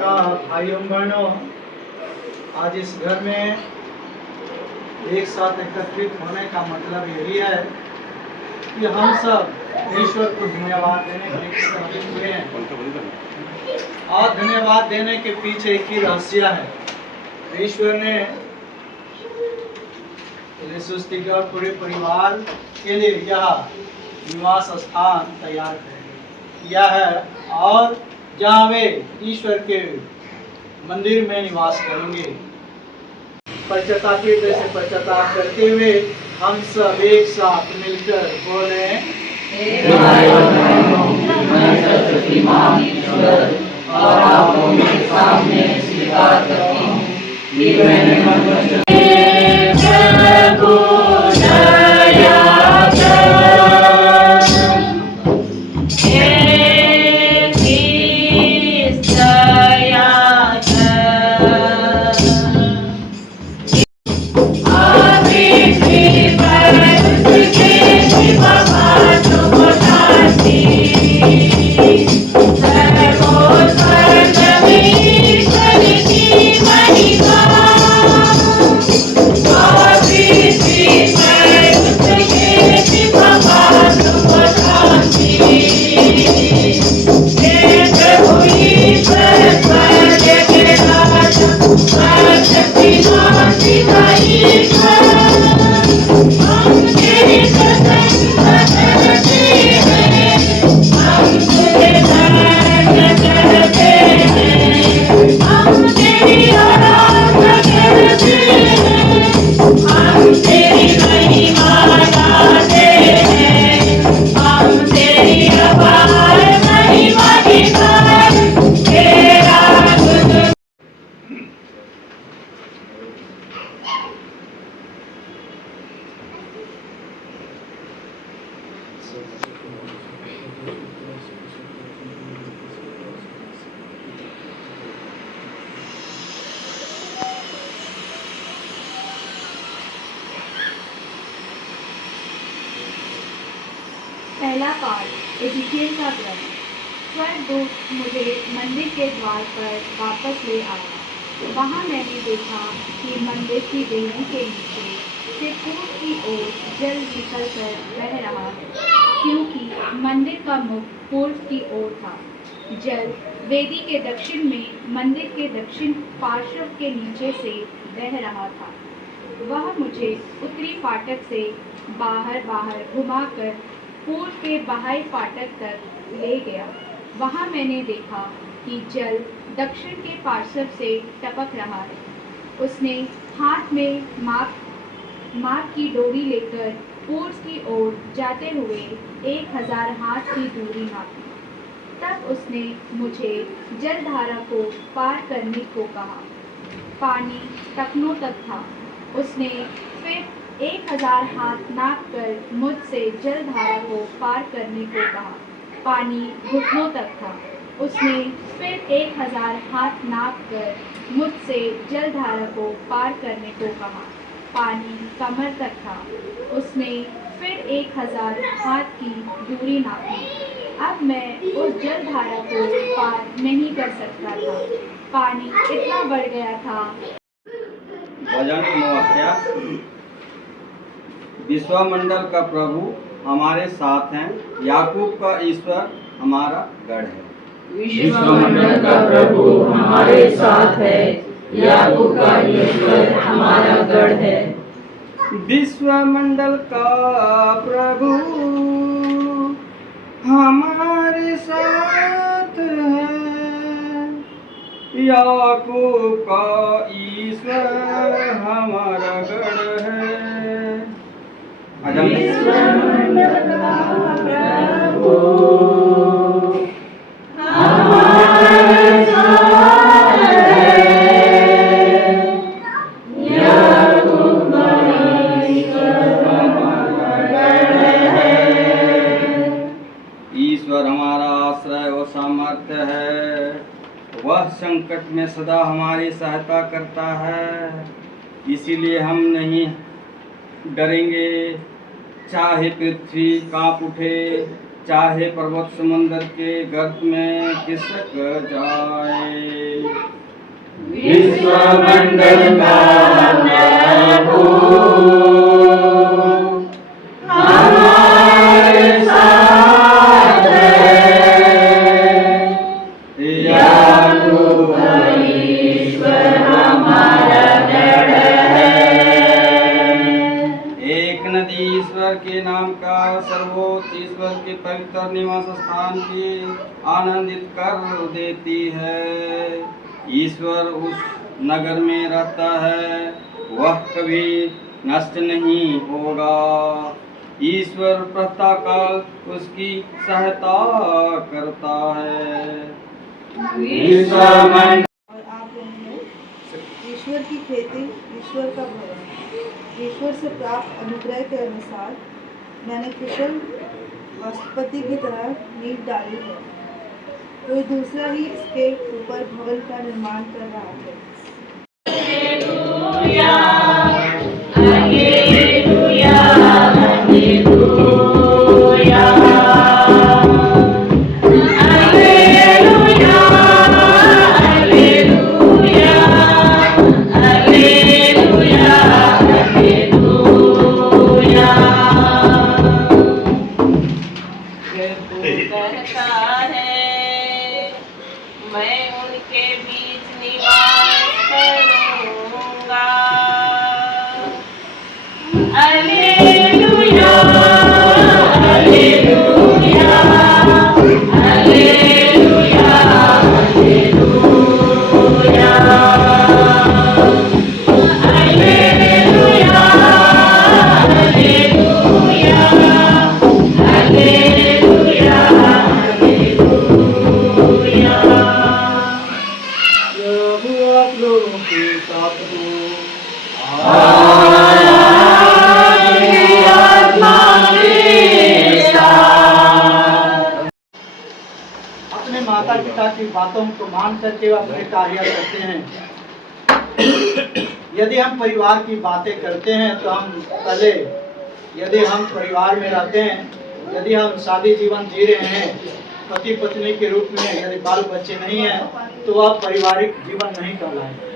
भाइयों बहनों, आज इस घर में एक साथ एकत्रित होने का मतलब यही है कि हम सब ईश्वर को धन्यवाद देने के लिए एकत्रित हुए हैं। और धन्यवाद देने के पीछे एक ही रहस्य है। ईश्वर ने सृष्टि का पूरे परिवार के लिए यह निवास स्थान तैयार किया है और जहाँ वे ईश्वर के मंदिर में निवास करेंगे। पश्चाताप से पश्चाताप करते हुए हम सब एक साथ मिलकर बोले, और आपको मेरे सामने स्वीकार करती हूँ कि मैंने पहला पाठ एजिकियल का ग्रंथ। स्वर्गदूत मुझे मंदिर के द्वार पर वापस ले आया। वहाँ मैंने देखा कि मंदिर की वेदी के नीचे से पूर्व की ओर जल निकल कर बह रहा है, क्योंकि मंदिर का मुख पूर्व की ओर था। जल वेदी के दक्षिण में मंदिर के दक्षिण पार्श्व के नीचे से बह रहा था। वह मुझे उत्तरी फाटक से बाहर घुमाकर पूर्व के बाह्य फाटक तक ले गया। वहाँ मैंने देखा कि जल दक्षिण के पार्श्व से टपक रहा है। उसने हाथ में माप की डोरी लेकर पूर्व की ओर जाते हुए 1000 हाथ की दूरी नापी। तब उसने मुझे जलधारा को पार करने को कहा। पानी टखनों तक था। उसने फिर 1000 हाथ नाप कर मुझसे जलधारा को पार करने को कहा। पानी घुटनों तक था। उसने फिर 1000 हाथ नाप कर मुझसे जलधारा को पार करने को कहा। पानी कमर तक था। उसने फिर 1000 हाथ की दूरी नापी। अब मैं उस जलधारा को पार नहीं कर सकता था। पानी इतना बढ़ गया था। विश्वमंडल का प्रभु हमारे साथ हैं। याकूब का ईश्वर हमारा गढ़ है। विश्वमंडल का प्रभु हमारे साथ है। याकूब का ईश्वर हमारा गढ़ है। विश्वमंडल का प्रभु हमारे साथ है। याकूब का ईश्वर हमारा गढ़ है। विश्वमंडल का प्रभु हमारे साथ है। याकूब का ईश्वर हमारा गढ़ है। ईश्वर हमारा आश्रय और सामर्थ्य है। वह संकट में सदा हमारी सहायता करता है। इसीलिए हम नहीं डरेंगे, चाहे पृथ्वी कांप उठे चाहे पर्वत समुद्र के गर्त में खिसक जाए। विश्व मंडल का प्रभु हमारे साथ है, याकूब ईश्वर हमारा गढ़ है। एक नदी ईश्वर के नाम का सर्वोच्च ईश्वर के पवित्र निवास स्थान की आनंदित कर देती है। ईश्वर उस नगर में रहता है, वह कभी नष्ट नहीं होगा। ईश्वर प्रातःकाल उसकी सहायता करता है। विश्व मंडल और आप लोगों ईश्वर की खेती, ईश्वर का भवन, ईश्वर से प्राप्त अनुग्रह के अनुसार मैंने कुशल वस्तुपति की तरह नींव डाली है। कोई दूसरा ही इसके ऊपर भवन का निर्माण कर रहा है। Hallelujah, hallelujah, hallelujah, hallelujah, hallelujah, hallelujah. कहता है मैं उनके बीच निवास करूंगा। Hallelujah, hallelujah, hallelujah, hallelujah, hallelujah, hallelujah, hallelujah, hallelujah. प्रभु आप लोगों के साथ हो। आपकी आत्मा के साथ। अपने माता पिता की बातों को मान करके अपने कार्य करते हैं। यदि हम परिवार की बातें करते हैं तो हम पहले, यदि हम परिवार में रहते हैं, यदि हम शादी जीवन जी रहे हैं पति पत्नी के रूप में, यदि बाल बच्चे नहीं हैं तो वह पारिवारिक जीवन नहीं कहलाएगा।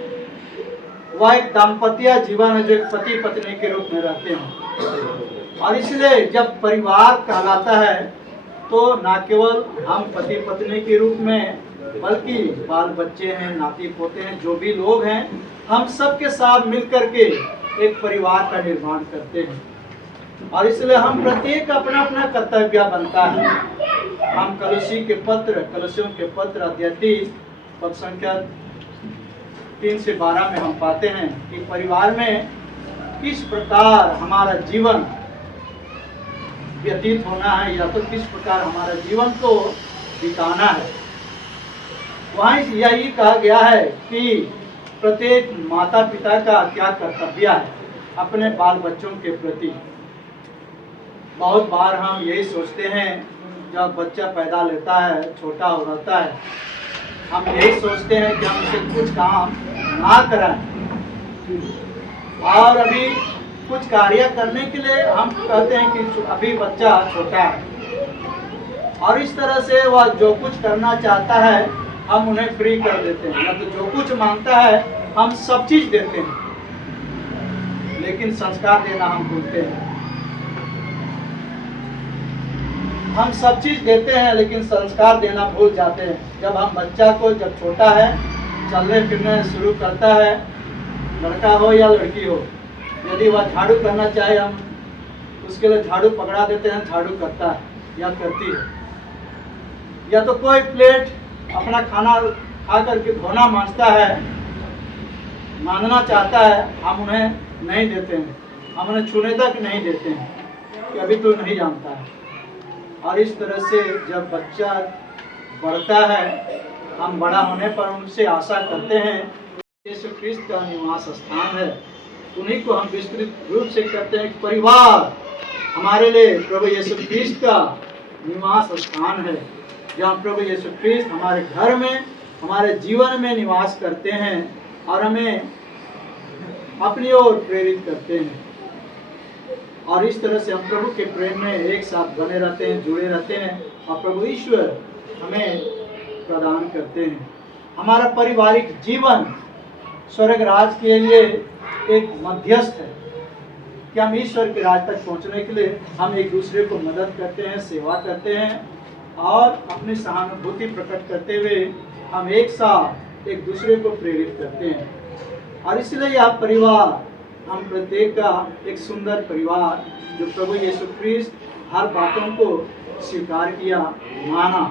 वह एक दाम्पत्य जीवन है जो एक पति पत्नी के रूप में रहते हैं। और इसलिए जब परिवार कहलाता है तो न केवल हम पति पत्नी के रूप में, बल्कि बाल बच्चे हैं, नाती पोते हैं, जो भी लोग हैं, हम सबके साथ मिलकर के एक परिवार का निर्माण करते हैं। और इसलिए हम प्रत्येक अपना अपना कर्तव्य बनता है। हम कलुसियों के पत्र अध्याय 30 पद संख्या 3 से 12 में हम पाते हैं कि परिवार में किस प्रकार हमारा जीवन व्यतीत होना है, या तो किस प्रकार हमारा जीवन को बिताना है। वहाँ यही कहा गया है कि प्रत्येक माता पिता का क्या कर्तव्य है अपने बाल बच्चों के प्रति। बहुत बार हम यही सोचते हैं, जब बच्चा पैदा लेता है, छोटा हो रहता है, हम यही सोचते हैं कि हम उसे कुछ काम ना कराएं, और अभी कुछ कार्य करने के लिए हम कहते हैं कि अभी बच्चा छोटा है, और इस तरह से वह जो कुछ करना चाहता है हम उन्हें फ्री कर देते हैं, या तो जो कुछ मांगता है हम सब चीज देते हैं, लेकिन संस्कार देना हम भूलते हैं। हम सब चीज देते हैं लेकिन संस्कार देना भूल जाते हैं। जब हम बच्चा को, जब छोटा है, चलने फिरने शुरू करता है, लड़का हो या लड़की हो, यदि वह झाड़ू करना चाहे हम उसके लिए झाड़ू पकड़ा देते हैं, झाड़ू करता है या करती है। या तो कोई प्लेट अपना खाना खा करके धोना मांगता है, मांगना चाहता है, हम उन्हें नहीं देते हैं, हम उन्हें छूने तक नहीं देते हैं कि अभी तो नहीं जानता है। और इस तरह से जब बच्चा बढ़ता है, हम बड़ा होने पर उनसे आशा करते हैं यीशु ख्रिस्त का निवास स्थान है, उन्हीं को हम विस्तृत रूप से कहते हैं कि परिवार हमारे लिए प्रभु यीशु ख्रिस्त का निवास स्थान है, जहाँ प्रभु यीशु ख्रिस्त हमारे घर में, हमारे जीवन में निवास करते हैं और हमें अपनी ओर प्रेरित करते हैं। और इस तरह से हम प्रभु के प्रेम में एक साथ बने रहते हैं, जुड़े रहते हैं और प्रभु ईश्वर हमें प्रदान करते हैं। हमारा पारिवारिक जीवन स्वर्ग राज के लिए एक मध्यस्थ है कि हम ईश्वर के राज तक पहुंचने के लिए हम एक दूसरे को मदद करते हैं, सेवा करते हैं और अपनी सहानुभूति प्रकट करते हुए हम एक साथ एक दूसरे को प्रेरित करते हैं। और इसलिए यह परिवार हम प्रत्येक का एक सुंदर परिवार जो प्रभु यीशु ख्रीस्त हर बातों को स्वीकार किया, माना।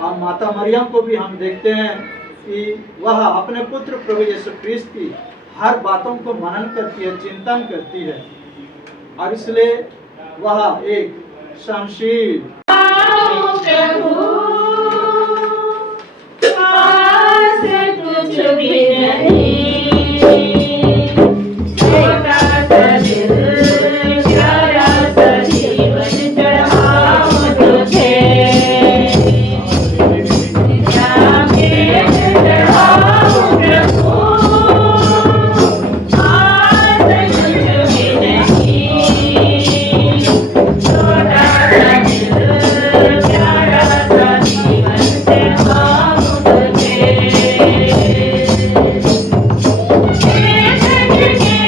और माता मरियम को भी हम देखते हैं कि वह अपने पुत्र प्रभु यीशु ख्रीस्त की हर बातों को मनन करती है, चिंतन करती है और इसलिए वह एक सहनशील कुछ भी नहीं, छोटा सा दिल, प्यारा सा जीवन चढ़ाऊं तुझे, क्या भेंट चढ़ाऊं प्रभु, आज कुछ भी नहीं, छोटा सा दिल, प्यारा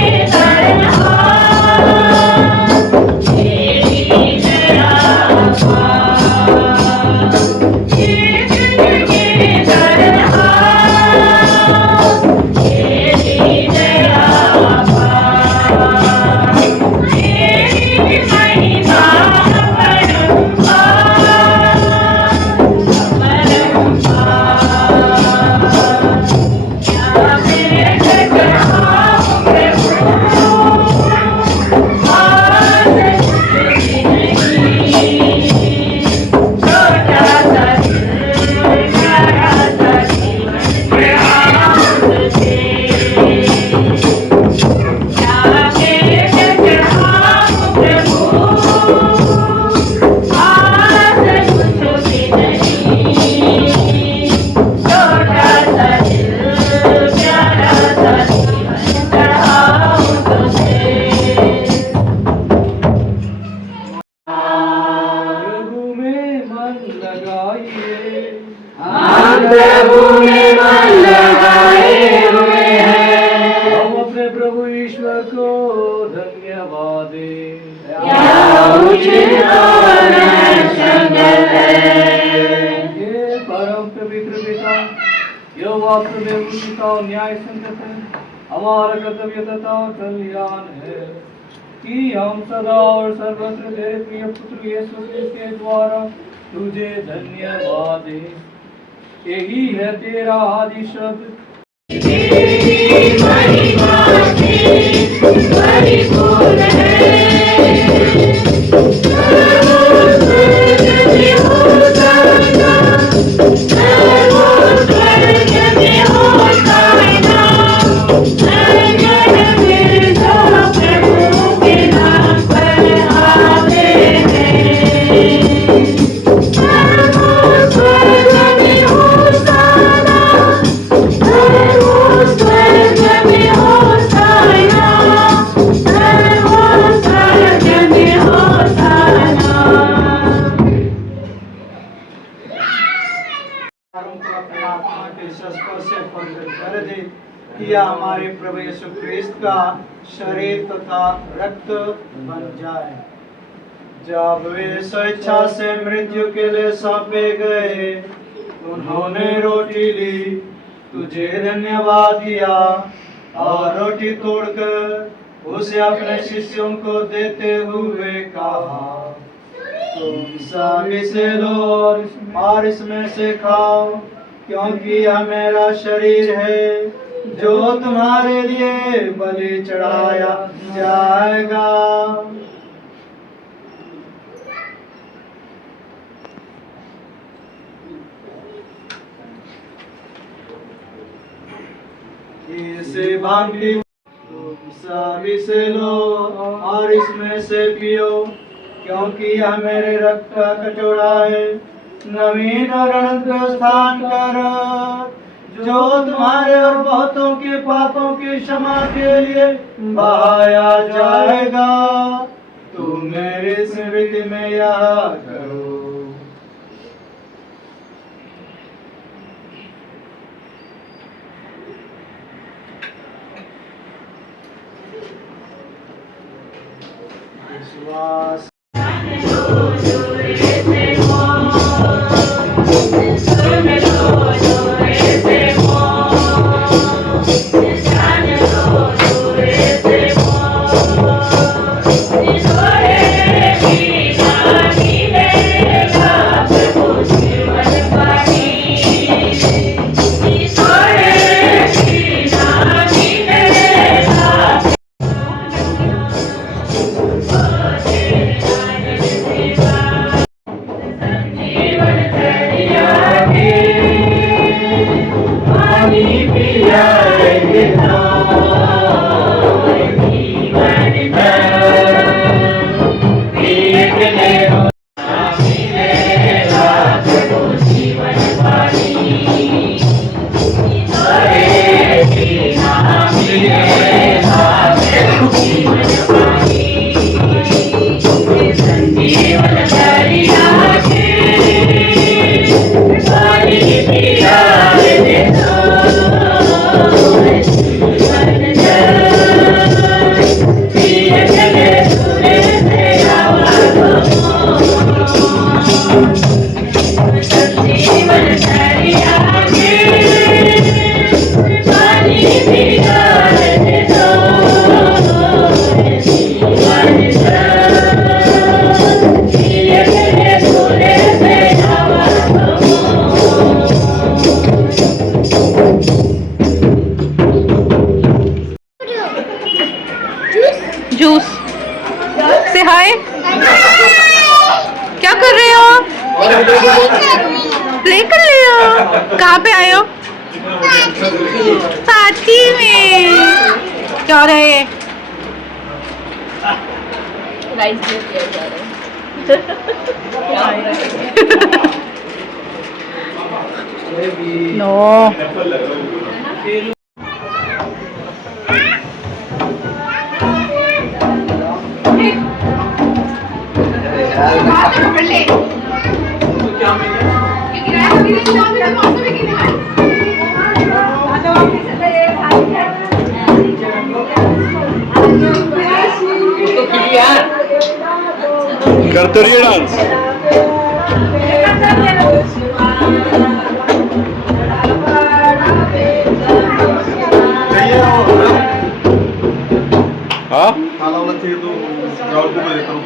सा जीवन चढ़ाऊं तुझे। न्याय संगत है, हमारा कर्तव्य तथा कल्याण है कि हम सदा और सर्वत्र तेरे प्रिय पुत्र यीशु मसीह के द्वारा तुझे धन्यवाद दें। यही है तेरा आदि शब्द, परिपूर्ण है। किया हमारे प्रभु यीशु ख्रीस्त का शरीर तथा रक्त बन जाए। जब वे स्वेच्छा से मृत्यु के लिए सौंपे गए, उन्होंने रोटी ली, तुझे धन्यवाद दिया और रोटी तोड़कर उसे अपने शिष्यों को देते हुए कहा, तुम सब इसे लो और इसमें से खाओ, क्योंकि यह मेरा शरीर है जो तुम्हारे लिए बलि चढ़ाया जाएगा। इसे भांति तुम सब इसे लो और इसमें से पियो, क्योंकि यह मेरे रक्त का कटोरा है, नवीन और अनंत स्थान कर जो तुम्हारे और बहुतों के पापों की क्षमा के लिए बहाया जाएगा। तुम मेरी स्मृति में यह करो। विश्वास जूस से हाय, क्या कर रहे हो? प्ले कर रहे हो? कहाँ पे आए हो? पार्टी में। क्या हो रहा है ये? नो करते रहिए डांस। हाँ खाना वाला चाहिए तो चावल को मैं देता हूँ।